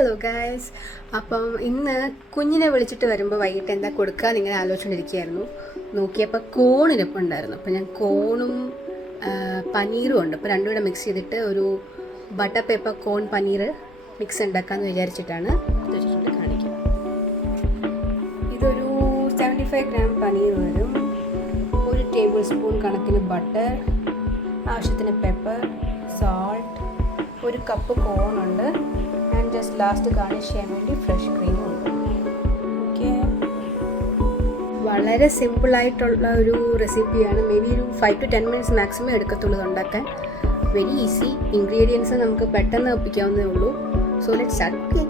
Hello guys. അപ്പം ഇന്ന് കുഞ്ഞിനെ വിളിച്ചിട്ട് വരുമ്പോൾ വൈകിട്ട് എന്താ കൊടുക്കാൻ ഇങ്ങനെ ആലോചിച്ചുകൊണ്ടിരിക്കുകയായിരുന്നു. നോക്കിയപ്പോൾ കോണിനിപ്പുണ്ടായിരുന്നു. അപ്പോൾ ഞാൻ കോണും പനീറും ഉണ്ട്. അപ്പോൾ രണ്ടും കൂടെ മിക്സ് ചെയ്തിട്ട് ഒരു butter pepper corn paneer mix ഉണ്ടാക്കാമെന്ന് വിചാരിച്ചിട്ടാണ് കാണിക്കുക. ഇതൊരു 75 ഗ്രാം പനീർ വരും. 1 ടേബിൾ സ്പൂൺ കണക്കിന് ബട്ടർ, ആവശ്യത്തിന് പെപ്പർ, സാൾട്ട്, 1 കപ്പ് കോണുണ്ട്. ആൻഡ് ജസ്റ്റ് ലാസ്റ്റ് ഗാർണിഷ് ചെയ്യാൻ വേണ്ടി ഫ്രഷ് ക്രീമും ഉണ്ട്. ഓക്കെ, വളരെ സിമ്പിളായിട്ടുള്ള ഒരു റെസിപ്പിയാണ്. മേ ബി ഒരു 5 to 10 മിനിറ്റ്സ് മാക്സിമം എടുക്കത്തുള്ളൂ ഉണ്ടാക്കാൻ. Very easy. ഇൻഗ്രീഡിയൻസ് നമുക്ക് പെട്ടെന്ന് ഒപ്പിക്കാവുന്നതേ ഉള്ളൂ. So let's start.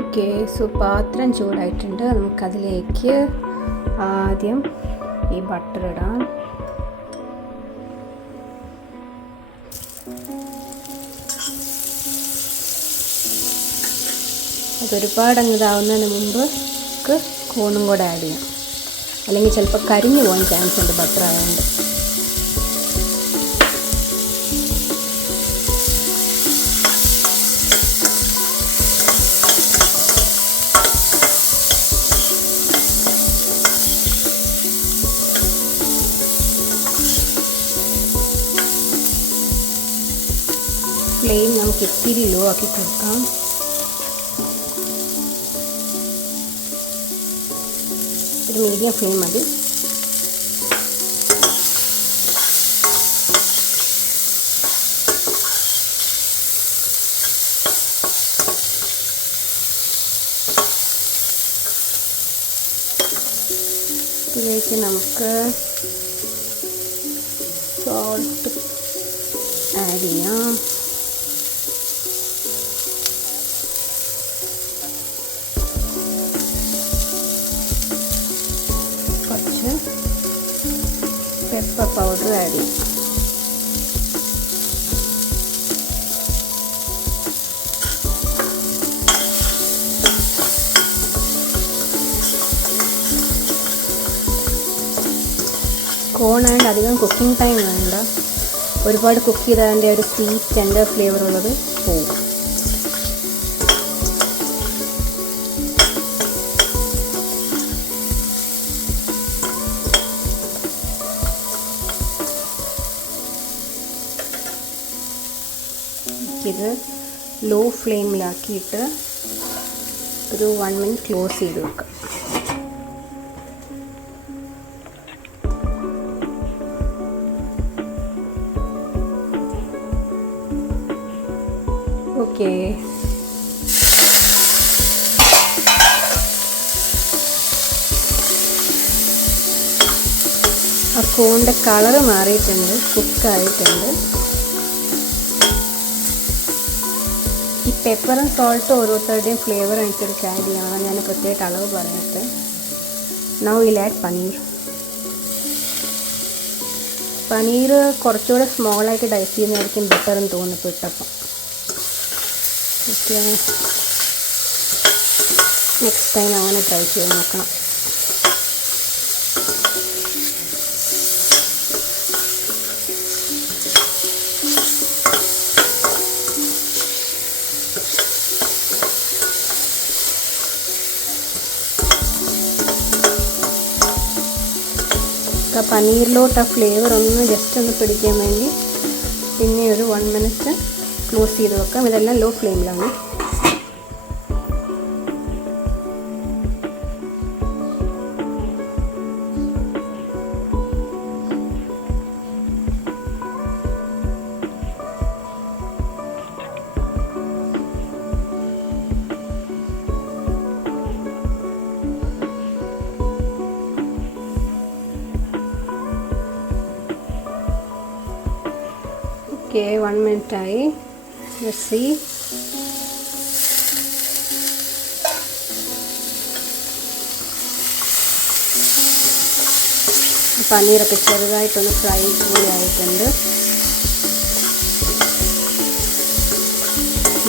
Okay, so പാത്രം ചൂടായിട്ടുണ്ട്. നമുക്കതിലേക്ക് ആദ്യം ഈ ബട്ടർ ഇടാം. അതൊരുപാട് അങ്ങ് ഇതാവുന്നതിന് മുമ്പ് നമുക്ക് കോണും കൂടെ ആഡ് ചെയ്യാം. അല്ലെങ്കിൽ ചിലപ്പോൾ കരിഞ്ഞു പോകാൻ ചാൻസ് ഉണ്ട് ബട്ടർ ആയതുകൊണ്ട്. ഫ്ലെയിം നമുക്ക് ഇത്തിരി ലോ ആക്കി കൊടുക്കാം. ഒരു മീഡിയം ഫ്ലെയിം മതി. ഇതിലേക്ക് നമുക്ക് സോൾട്ട് ആഡ് ചെയ്യാം. കുറച്ച് പെപ്പർ പൗഡർ ആഡ് ചെയ്യും. കോണായതുകൊണ്ട് അധികം കുക്കിംഗ് ടൈം വേണ്ട. ഒരുപാട് കുക്ക് ചെയ്താൽ അതിൻ്റെ ഒരു സ്വീറ്റ് ടെൻഡർ ഫ്ലേവർ ഉള്ളത് പോകും. ഇത് ലോ ഫ്ലെയിമിലാക്കിയിട്ട് ഒരു 1 മിനിറ്റ് ക്ലോസ് ചെയ്ത് വെക്കാം. ഓക്കെ, ആ കോണിൻ്റെ കളറ് മാറിയിട്ടുണ്ട്, കുക്കായിട്ടുണ്ട്. ഈ പെപ്പറും സോൾട്ടും ഓരോരുത്തരുടെയും ഫ്ലേവർ അനുസരിച്ച് ആഡ് ചെയ്യണം. അതാണ് ഞാൻ പ്രത്യേക അളവ് പറഞ്ഞിട്ട്. Now will add paneer. Paneer കുറച്ചുകൂടെ സ്മോളായിട്ട് ഡൈസ് ചെയ്യുന്നതായിരിക്കും ബെറ്റർ എന്ന് തോന്നിപ്പോൾ ഇട്ടപ്പം. ഓക്കെ, നെക്സ്റ്റ് ടൈം അങ്ങനെ ട്രൈ ചെയ്ത് നോക്കണം. പനീറിലോട്ട് ആ ഫ്ലേവർ ഒന്ന് ജസ്റ്റ് ഒന്ന് പിടിക്കാൻ വേണ്ടി പിന്നെ ഒരു 1 മിനിറ്റ് ക്ലോസ് ചെയ്ത് വെക്കാം. ഇതെല്ലാം ലോ ഫ്ലെയിമിലാണ്. ഓക്കെ, 1 മിനിറ്റായി. Let's see. പനീറൊക്കെ ചെറുതായിട്ടൊന്ന് ഫ്രൈ പോലെ ആയിട്ടുണ്ട്.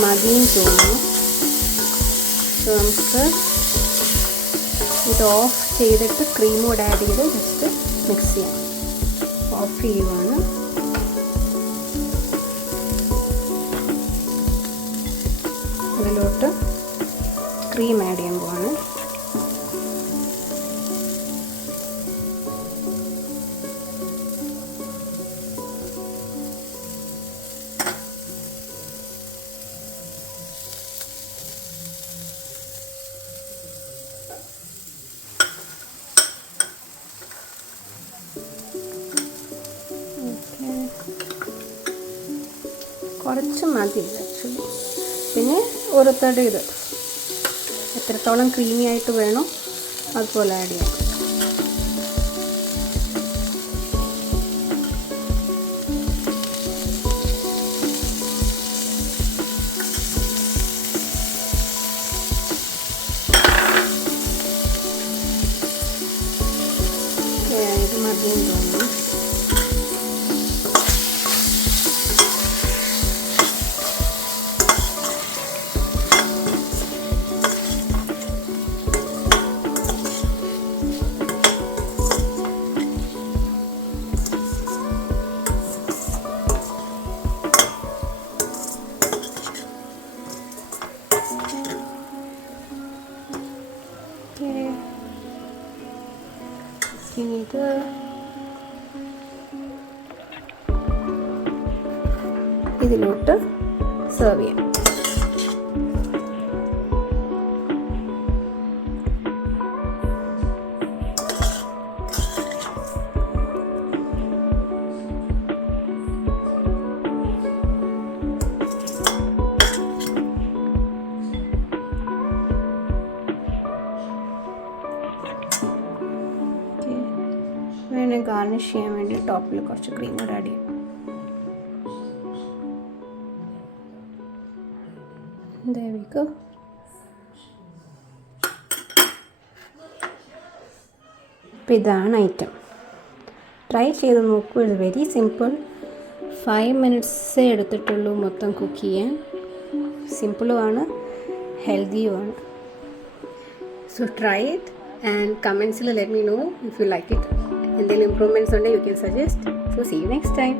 മതിയും തോന്നുന്നു. സോ നമുക്ക് ഇത് ഓഫ് ചെയ്തിട്ട് ക്രീം കൂടെ ആഡ് ചെയ്ത് ജസ്റ്റ് മിക്സ് ചെയ്യാം. ഓഫ് ചെയ്യുവാണ്. ഇതിലോട്ട് ക്രീം ആഡ് ചെയ്യാൻ പോവാണ്. കുറച്ച് മതി ആക്ച്വലി. പിന്നെ ഓരോരുത്തരുടെ ഇത് എത്രത്തോളം ക്രീമി ആയിട്ട് വേണോ അതുപോലെ ആഡ് ചെയ്യാം. ഇത് മതിയെന്ന് തോന്നുന്നു. ഇത് ഇതിലോട്ട് സെർവ് ചെയ്യാം. വേണേൽ ഗാർണിഷ് ചെയ്യാൻ വേണ്ടി ടോപ്പിൽ കുറച്ച് ക്രീം കൂടെ ആഡ് ചെയ്യാം. There we go. അപ്പോൾ ഇതാണ് ഐറ്റം. ട്രൈ ചെയ്ത് നോക്കൂ. ഇത് വെരി സിമ്പിൾ. 5 മിനിറ്റ്സേ എടുത്തിട്ടുള്ളൂ മൊത്തം കുക്ക് ചെയ്യാൻ. സിമ്പിളുമാണ്, ഹെൽത്തിയുമാണ്. സോ ട്രൈ ഇറ്റ് ആൻഡ് കമൻസിൽ let me know if you like it. എന്തെങ്കിലും ഇംപ്രൂവ്മെൻറ്റ്സ് ഉണ്ടെങ്കിൽ you can suggest. So see you next time.